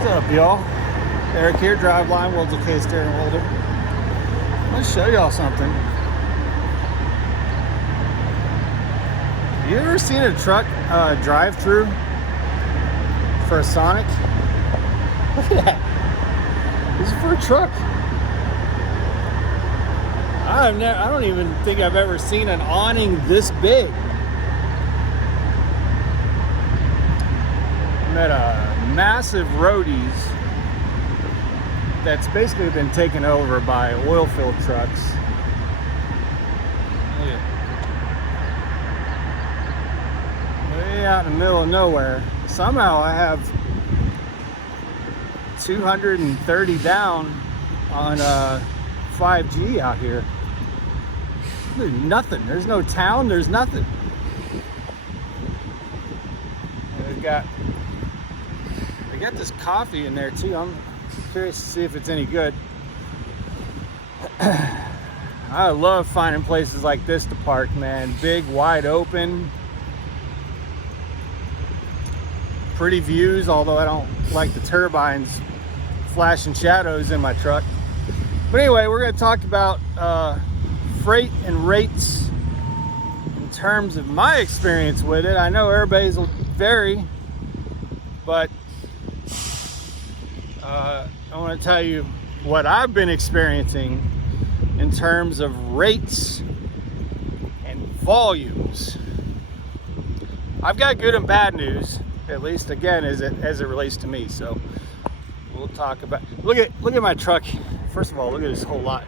What's up, y'all? Eric here, Driveline, World's OK Steering Holder. Let's show y'all something. You ever seen a truck drive-through for a Sonic? Look at that. This is for a truck. I don't even think I've ever seen an awning this big. I'm at a massive roadies that's basically been taken over by oil filled trucks. Look at it. Way out in the middle of nowhere. Somehow I have 230 down on 5G out here. There's nothing. There's no town. There's nothing. They got this coffee in there too. I'm curious to see if it's any good. I love finding places like this to park, man. Big, wide open, pretty views, although I don't like the turbines flashing shadows in my truck. But anyway, we're going to talk about freight and rates in terms of my experience with it. I know everybody's will vary, but I want to tell you what I've been experiencing in terms of rates and volumes. I've got good and bad news, at least again as it relates to me. So we'll talk about. Look at my truck. First of all, look at this whole lot.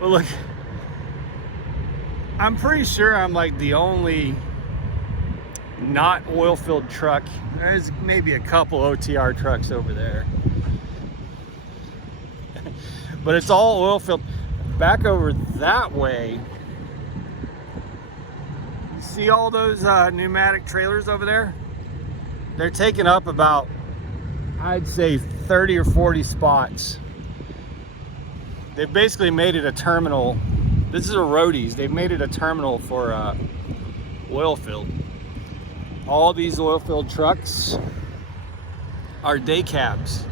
But look, I'm pretty sure I'm like the only not oil filled truck. There's maybe a couple OTR trucks over there. But it's all oil filled. Back over that way, see all those pneumatic trailers over there? They're taking up about, I'd say, 30 or 40 spots. They've basically made it a terminal. This is a roadies. They've made it a terminal for oil filled. All these oil filled trucks are day cabs.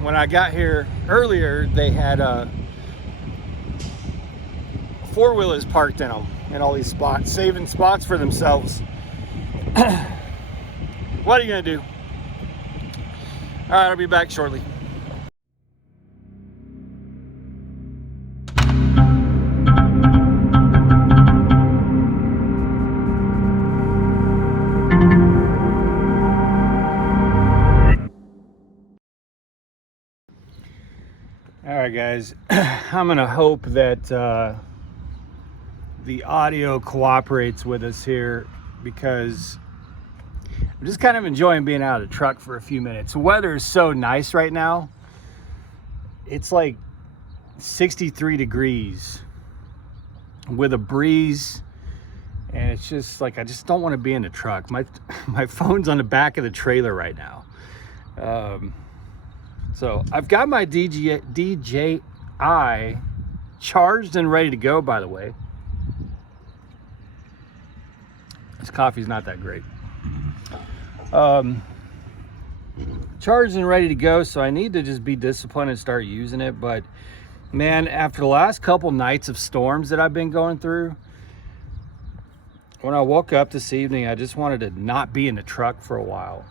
When I got here earlier, they had four-wheelers parked in them in all these spots, saving spots for themselves. What are you gonna do? All right, I'll be back shortly. All right, guys, I'm gonna hope that the audio cooperates with us here, because I'm just kind of enjoying being out of the truck for a few minutes. The weather is so nice right now. It's like 63 degrees with a breeze, and it's just like I just don't want to be in the truck. My phone's on the back of the trailer right now. So I've got my DJI charged and ready to go, by the way. This coffee's not that great. Charged and ready to go, so I need to just be disciplined and start using it. But man, after the last couple nights of storms that I've been going through, when I woke up this evening, I just wanted to not be in the truck for a while.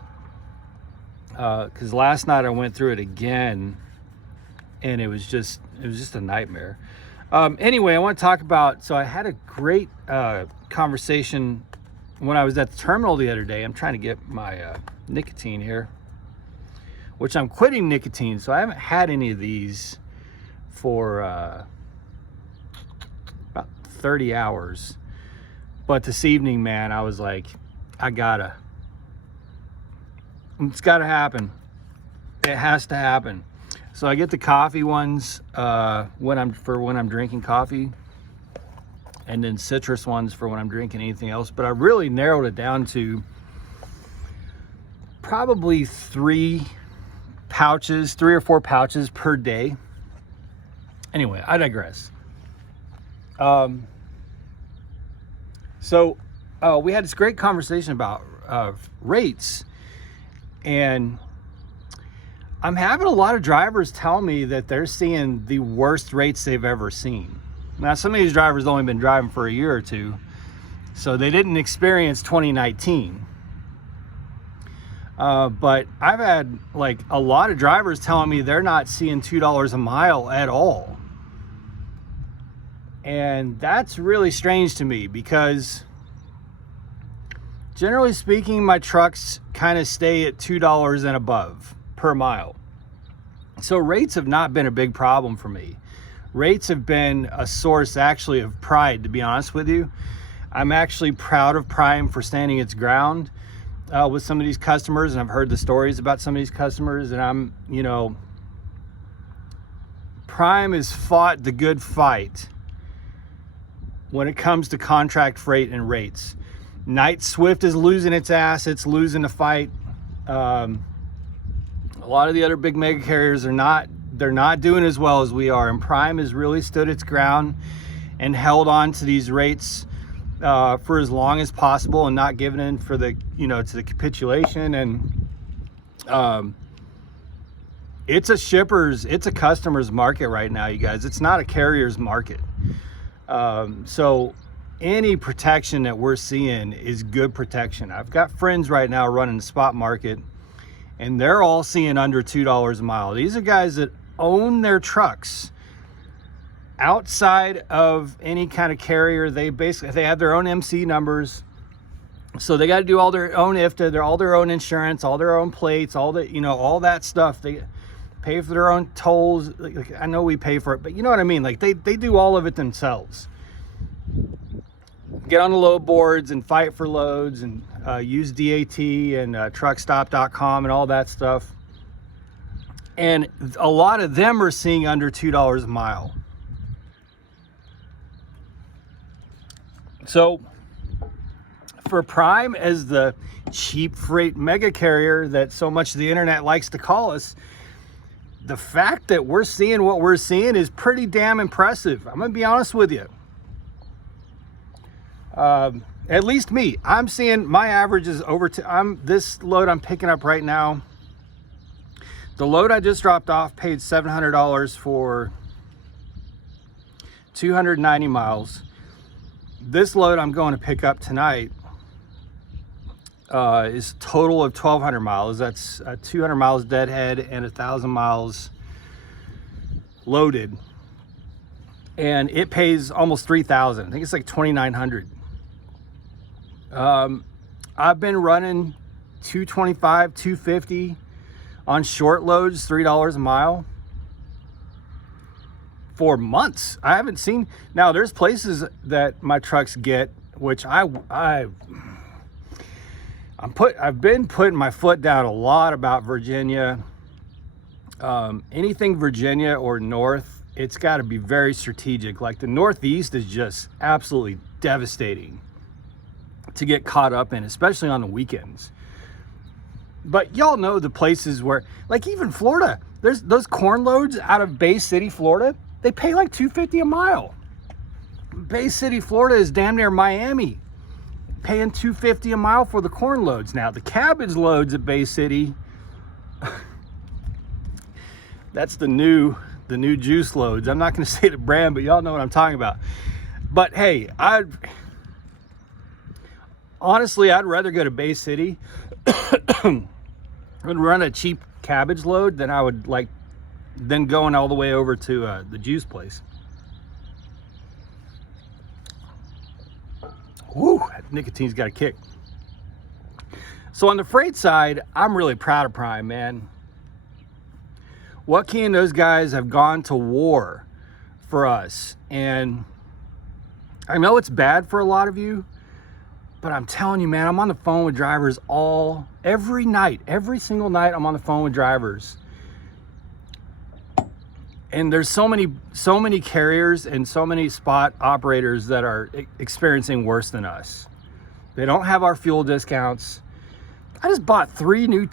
Because last night I went through it again, and it was just a nightmare. Anyway, I want to talk about, so I had a great conversation when I was at the terminal the other day. I'm trying to get my nicotine here, which I'm quitting nicotine, so I haven't had any of these for about 30 hours. But this evening, man, I was like, it's gotta happen. It has to happen. So I get the coffee ones when I'm drinking coffee, and then citrus ones for when I'm drinking anything else. But I really narrowed it down to probably 3 or 4 pouches per day. Anyway, I digress. So we had this great conversation about rates, and I'm having a lot of drivers tell me that they're seeing the worst rates they've ever seen. Now, some of these drivers only been driving for a year or two, so they didn't experience 2019. But I've had like a lot of drivers telling me they're not seeing $2 a mile at all. And that's really strange to me, because generally speaking, my trucks kind of stay at $2 and above per mile. So rates have not been a big problem for me. Rates have been a source actually of pride, to be honest with you. I'm actually proud of Prime for standing its ground with some of these customers, and I've heard the stories about some of these customers, and I'm, you know, Prime has fought the good fight when it comes to contract freight and rates. Night Swift is losing its ass. It's losing the fight. A lot of the other big mega carriers are not, they're not doing as well as we are. And Prime has really stood its ground and held on to these rates for as long as possible, and not giving in for the, you know, to the capitulation. And it's a shipper's, it's a customer's market right now, you guys. It's not a carrier's market. So any protection that we're seeing is good protection. I've got friends right now running the spot market, and they're all seeing under $2 a mile. These are guys that own their trucks outside of any kind of carrier. They have their own MC numbers, so they got to do all their own IFTA, all their own insurance, all their own plates, all the, you know, all that stuff. They pay for their own tolls. Like, I know we pay for it, but you know what I mean? Like they do all of it themselves. Get on the load boards and fight for loads, and use DAT and truckstop.com and all that stuff. And a lot of them are seeing under $2 a mile. So for Prime, as the cheap freight mega carrier that so much of the internet likes to call us, the fact that we're seeing what we're seeing is pretty damn impressive. I'm gonna be honest with you. At least me, I'm seeing my average is over to, this load I'm picking up right now, the load I just dropped off paid $700 for 290 miles. This load I'm going to pick up tonight is a total of 1,200 miles. That's 200 miles deadhead and 1,000 miles loaded. And it pays almost $3,000. I think it's like $2,900. I've been running 225, 250 on short loads, $3 a mile for months. I haven't seen, now there's places that my trucks get, which I've been putting my foot down a lot about Virginia. Anything Virginia or north, it's got to be very strategic. Like the Northeast is just absolutely devastating to get caught up in, especially on the weekends. But y'all know the places where, like even Florida, there's those corn loads out of Bay City, Florida, they pay like $250 a mile. Bay City, Florida is damn near Miami, paying $250 a mile for the corn loads. Now the cabbage loads at Bay City, that's the new juice loads. I'm not going to say the brand, but y'all know what I'm talking about. But hey, honestly, I'd rather go to Bay City and run a cheap cabbage load than going all the way over to the juice place. Woo, that nicotine's got a kick. So on the freight side, I'm really proud of Prime, man. Joaquin and those guys have gone to war for us. And I know it's bad for a lot of you, but I'm telling you, man, I'm on the phone with drivers every night, every single night I'm on the phone with drivers. And there's so many carriers and so many spot operators that are experiencing worse than us. They don't have our fuel discounts. I just bought three used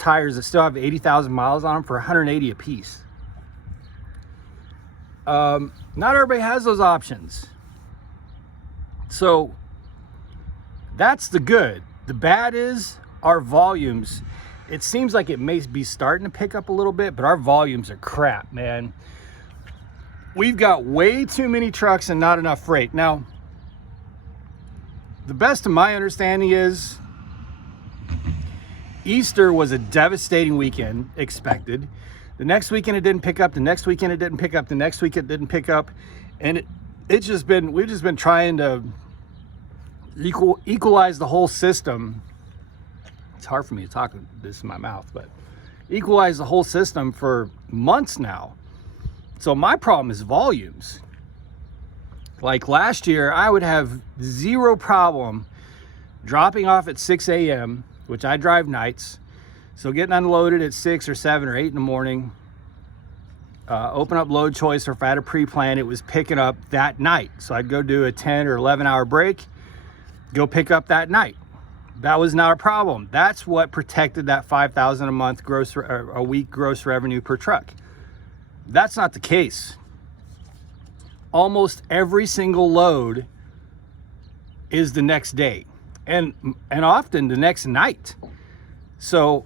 tires that still have 80,000 miles on them for $180 a piece. Not everybody has those options. So that's the good. The bad is our volumes it seems like it may be starting to pick up a little bit, but our volumes are crap, man. We've got way too many trucks and not enough freight. Now, the best of my understanding is Easter was a devastating weekend expected. The next weekend it didn't pick up. The next weekend it didn't pick up. The we've just been trying to equalize the whole system. It's hard for me to talk with this in my mouth, but equalize the whole system for months now. So my problem is volumes. Like last year, I would have zero problem dropping off at 6 a.m., which I drive nights. So getting unloaded at 6 or 7 or 8 in the morning, open up load choice, or if I had a pre-plan, it was picking up that night. So I'd go do a 10 or 11 hour break, go pick up that night. That was not a problem. That's what protected that $5,000 a month a week gross revenue per truck. That's not the case. Almost every single load is the next day, and often the next night. So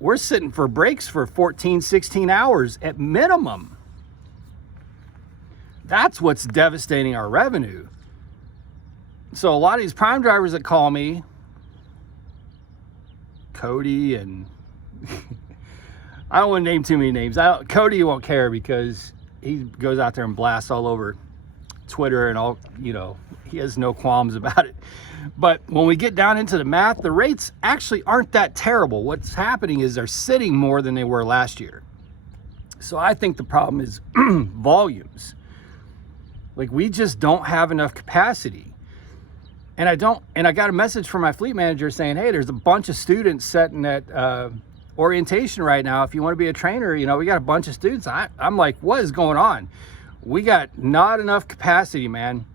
we're sitting for breaks for 14, 16 hours at minimum. That's what's devastating our revenue. So a lot of these prime drivers that call me, Cody and I don't want to name too many names. Cody won't care because he goes out there and blasts all over Twitter and all, he has no qualms about it. But when we get down into the math, the rates actually aren't that terrible. What's happening is they're sitting more than they were last year. So I think the problem is volumes. Like, we just don't have enough capacity. And I got a message from my fleet manager saying, hey, there's a bunch of students sitting at orientation right now. If you want to be a trainer, we got a bunch of students. I'm like, what is going on? We got not enough capacity, man.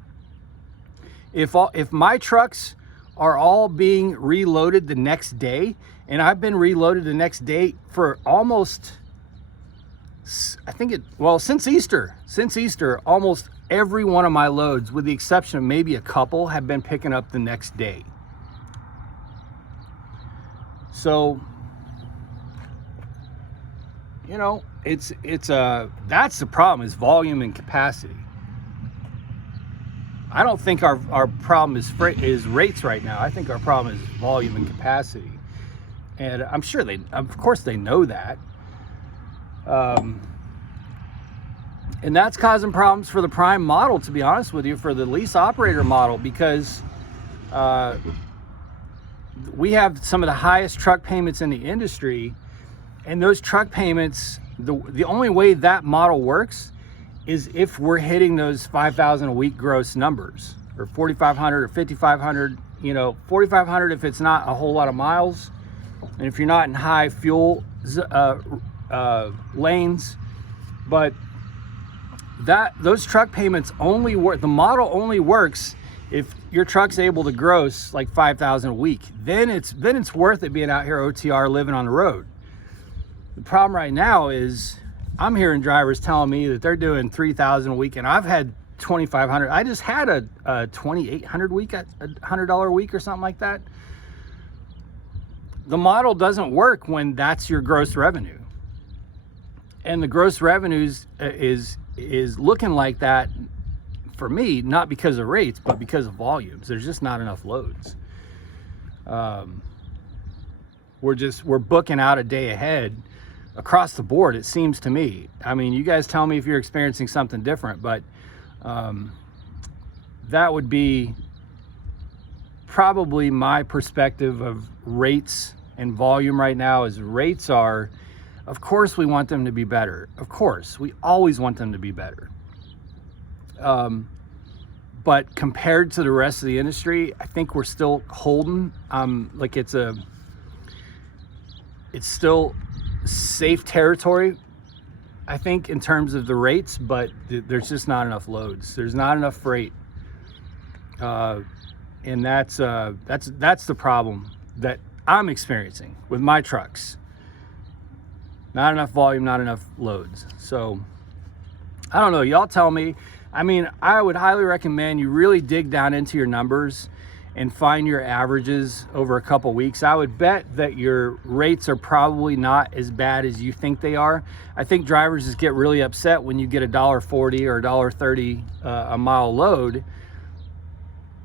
If my trucks are all being reloaded the next day, and I've been reloaded the next day for almost, since Easter, almost every one of my loads, with the exception of maybe a couple, have been picking up the next day. So, that's the problem, is volume and capacity. I don't think our problem is rates right now. I think our problem is volume and capacity. And I'm sure of course they know that. And that's causing problems for the prime model, to be honest with you, for the lease operator model, because we have some of the highest truck payments in the industry. And those truck payments, the only way that model works is if we're hitting those 5,000 a week gross numbers, or 4,500 or 5,500, 4,500 if it's not a whole lot of miles, and if you're not in high fuel lanes. But those truck payments only work, the model only works if your truck's able to gross like 5,000 a week. Then it's worth it being out here OTR, living on the road. The problem right now is I'm hearing drivers telling me that they're doing 3,000 a week, and I've had 2,500. I just had a 2,800 week, at $100 a week or something like that. The model doesn't work when that's your gross revenue, and the gross revenues is looking like that for me, not because of rates, but because of volumes. There's just not enough loads. We're booking out a day ahead across the board, it seems to me. I mean, you guys tell me if you're experiencing something different, but that would be probably my perspective of rates and volume right now. Is rates are, of course we want them to be better. Of course, we always want them to be better. But compared to the rest of the industry, I think we're still holding, like it's still safe territory, I think, in terms of the rates, but there's just not enough loads. There's not enough freight. And that's the problem that I'm experiencing with my trucks. Not enough volume, not enough loads. So I don't know, y'all tell me. I mean, I would highly recommend you really dig down into your numbers and find your averages over a couple weeks, I would bet that your rates are probably not as bad as you think they are. I think drivers just get really upset when you get $1.40 or $1.30 a mile load.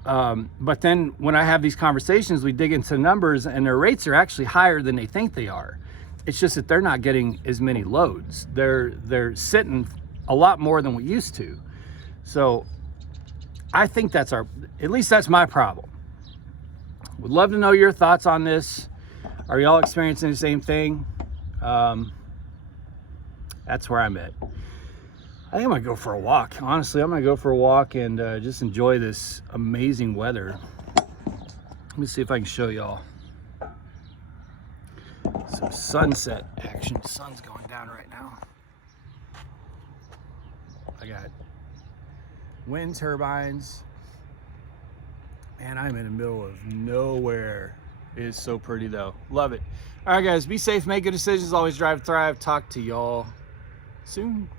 But then when I have these conversations, we dig into numbers and their rates are actually higher than they think they are. It's just that they're not getting as many loads. They're sitting a lot more than we used to. So I think at least that's my problem. Would love to know your thoughts on this. Are y'all experiencing the same thing? That's where I'm at. I think I'm gonna go for a walk. Honestly, I'm gonna go for a walk and just enjoy this amazing weather. Let me see if I can show y'all some sunset action. The sun's going down right now. I got wind turbines. Man, I'm in the middle of nowhere. It is so pretty though. Love it. All right, guys, be safe, make good decisions, always drive, thrive. Talk to y'all soon.